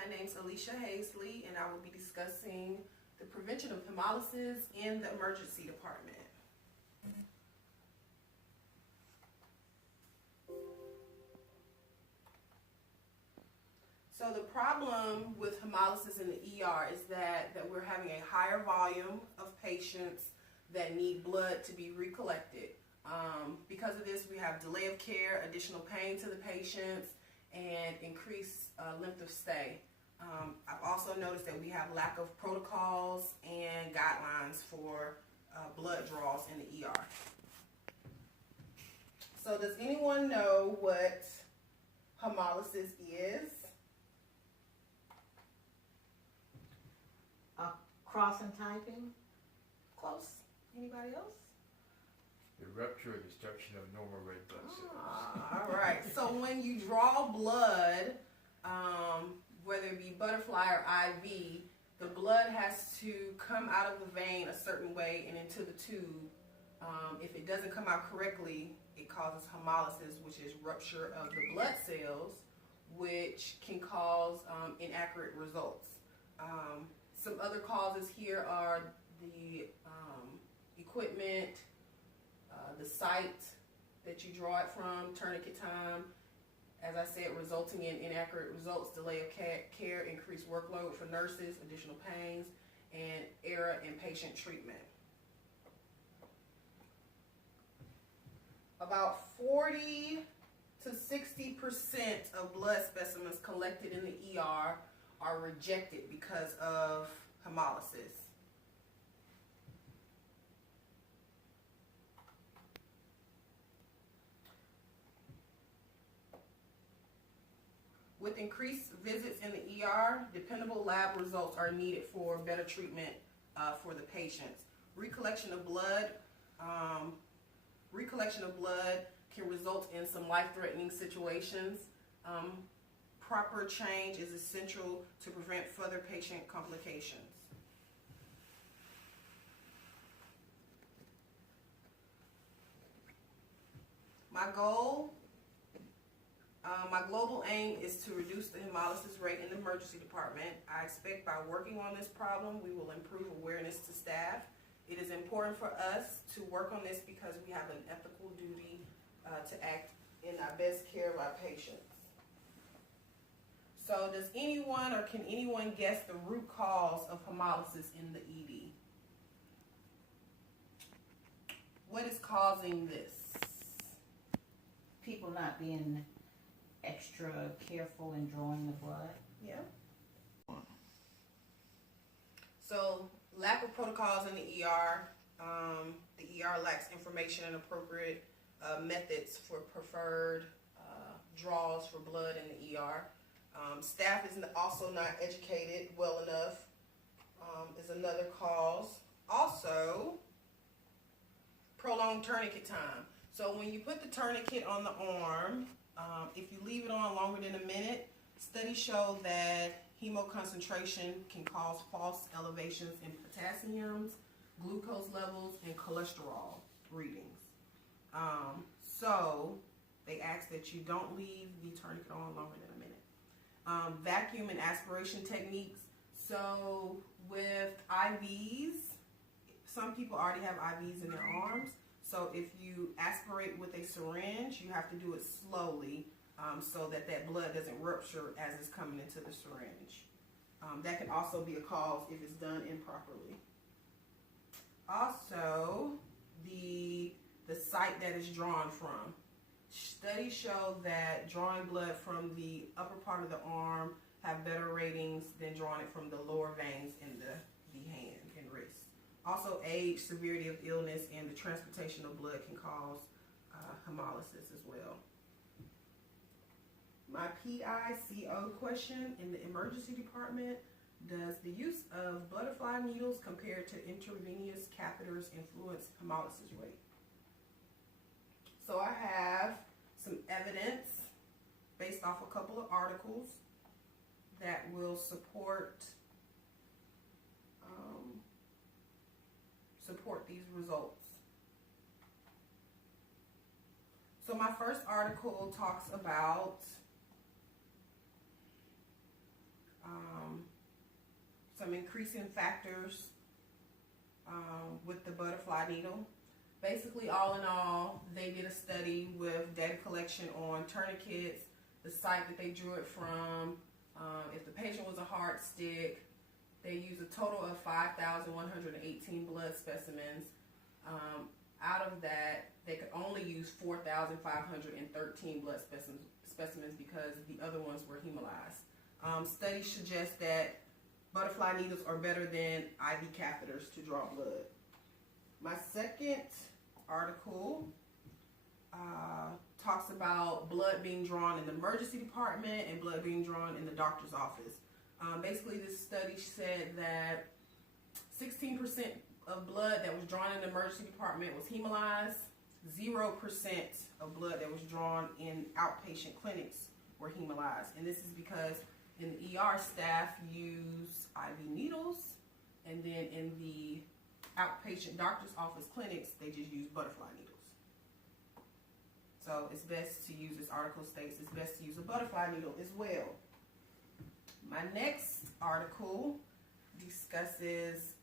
my name is ALICIA'S, and I will be discussing the prevention of hemolysis in the emergency department. So the problem with hemolysis in the ER is that we're having a higher volume of patients that need blood to be recollected. Because of this, we have delay of care, additional pain to the patients, and increased length of stay. I've also noticed that we have lack of protocols and guidelines for blood draws in the ER. So does anyone know what hemolysis is? Crossing typing? Close. Anybody else? The rupture or destruction of normal red blood cells. All right. So when you draw blood, whether it be butterfly or IV, the blood has to come out of the vein a certain way and into the tube. If it doesn't come out correctly, it causes hemolysis, which is rupture of the blood cells, which can cause inaccurate results. Some other causes here are the equipment, the site that you draw it from, tourniquet time, as I said, resulting in inaccurate results, delay of care, increased workload for nurses, additional pains, and error in patient treatment. About 40 to 60% of blood specimens collected in the ER are rejected because of hemolysis. With increased visits in the ER, dependable lab results are needed for better treatment for the patients. Recollection of blood can result in some life-threatening situations. Proper change is essential to prevent further patient complications. My global aim is to reduce the hemolysis rate in the emergency department. I expect by working on this problem, we will improve awareness to staff. It is important for us to work on this because we have an ethical duty to act in our best care of our patients. So does anyone or can anyone guess the root cause of hemolysis in the ED? What is causing this? People not being extra careful in drawing the blood. Yeah. So lack of protocols in the ER. The ER lacks information and appropriate methods for preferred draws for blood in the ER. Staff is also not educated well enough is another cause. Also, prolonged tourniquet time. So when you put the tourniquet on the arm, if you leave it on longer than a minute, studies show that hemoconcentration can cause false elevations in potassiums, glucose levels, and cholesterol readings. So they ask that you don't leave the tourniquet on longer than a minute. Vacuum and aspiration techniques. So with IVs, some people already have IVs in their arms. So if you aspirate with a syringe, you have to do it slowly so that blood doesn't rupture as it's coming into the syringe. That can also be a cause if it's done improperly. Also, the site that is drawn from. Studies show that drawing blood from the upper part of the arm have better ratings than drawing it from the lower veins in the hand and wrist. Also, age, severity of illness, and the transportation of blood can cause hemolysis as well. My PICO question in the emergency department: does the use of butterfly needles compared to intravenous catheters influence hemolysis rate? So I have some evidence based off a couple of articles that will support these results. So my first article talks about some increasing factors with the butterfly needle. Basically, all in all, they did a study with data collection on tourniquets, the site that they drew it from, if the patient was a hard stick. They used a total of 5,118 blood specimens. Out of that, they could only use 4,513 blood specimens because the other ones were hemolyzed. Studies suggest that butterfly needles are better than IV catheters to draw blood. My second article talks about blood being drawn in the emergency department and blood being drawn in the doctor's office. Basically, this study said that 16% of blood that was drawn in the emergency department was hemolyzed. 0% of blood that was drawn in outpatient clinics were hemolyzed. And this is because in the ER, staff use IV needles, and then in the outpatient doctor's office clinics, they just use butterfly needles. So it's best to use, this article states, it's best to use a butterfly needle as well. My next article discusses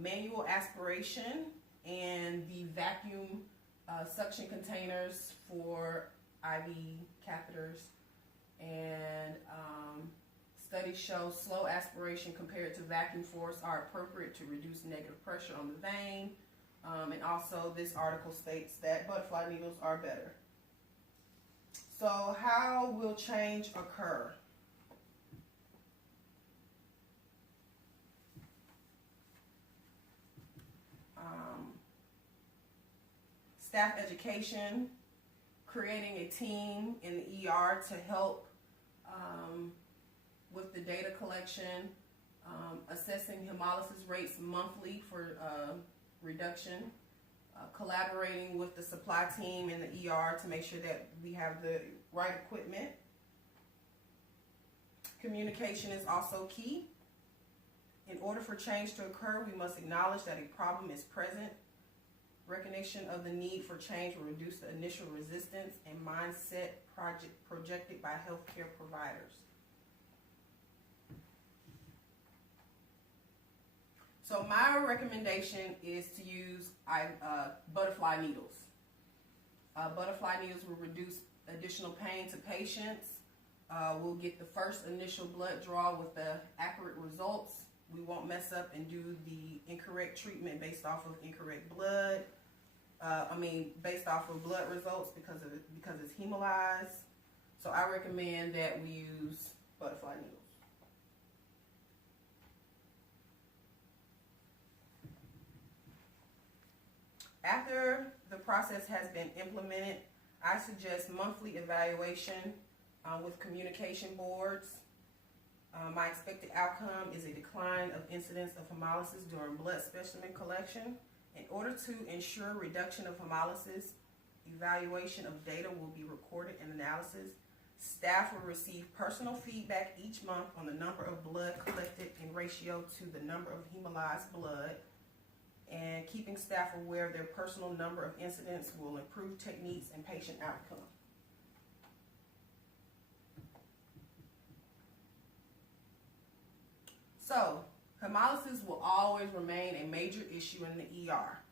manual aspiration and the vacuum suction containers for IV catheters. And studies show slow aspiration compared to vacuum force are appropriate to reduce negative pressure on the vein. And also this article states that butterfly needles are better. So how will change occur? Staff education, creating a team in the ER to help with the data collection, assessing hemolysis rates monthly for reduction, collaborating with the supply team in the ER to make sure that we have the right equipment. Communication is also key. In order for change to occur, we must acknowledge that a problem is present. Recognition of the need for change will reduce the initial resistance and mindset projected by healthcare providers. So my recommendation is to use butterfly needles. Butterfly needles will reduce additional pain to patients. We'll get the first initial blood draw with the accurate results. We won't mess up and do the incorrect treatment based off of incorrect blood. Based off of blood results because it's hemolyzed. So I recommend that we use butterfly needles. After the process has been implemented, I suggest monthly evaluation with communication boards. My expected outcome is a decline of incidence of hemolysis during blood specimen collection. In order to ensure reduction of hemolysis, evaluation of data will be recorded and analysis. Staff will receive personal feedback each month on the number of blood collected in ratio to the number of hemolyzed blood. And keeping staff aware of their personal number of incidents will improve techniques and patient outcome. So, hemolysis will always remain a major issue in the ER.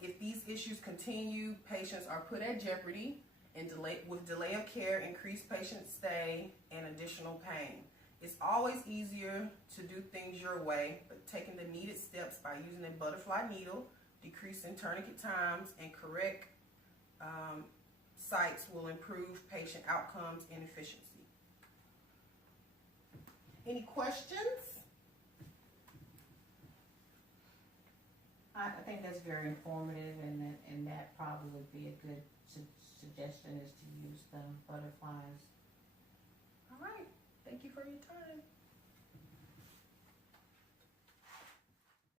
If these issues continue, patients are put at jeopardy, and delay of care, increased patient stay, and additional pain. It's always easier to do things your way, but taking the needed steps by using a butterfly needle, decreasing tourniquet times, and correct sites will improve patient outcomes and efficiency. Any questions? I think that's very informative, and that probably would be a good suggestion, is to use the butterflies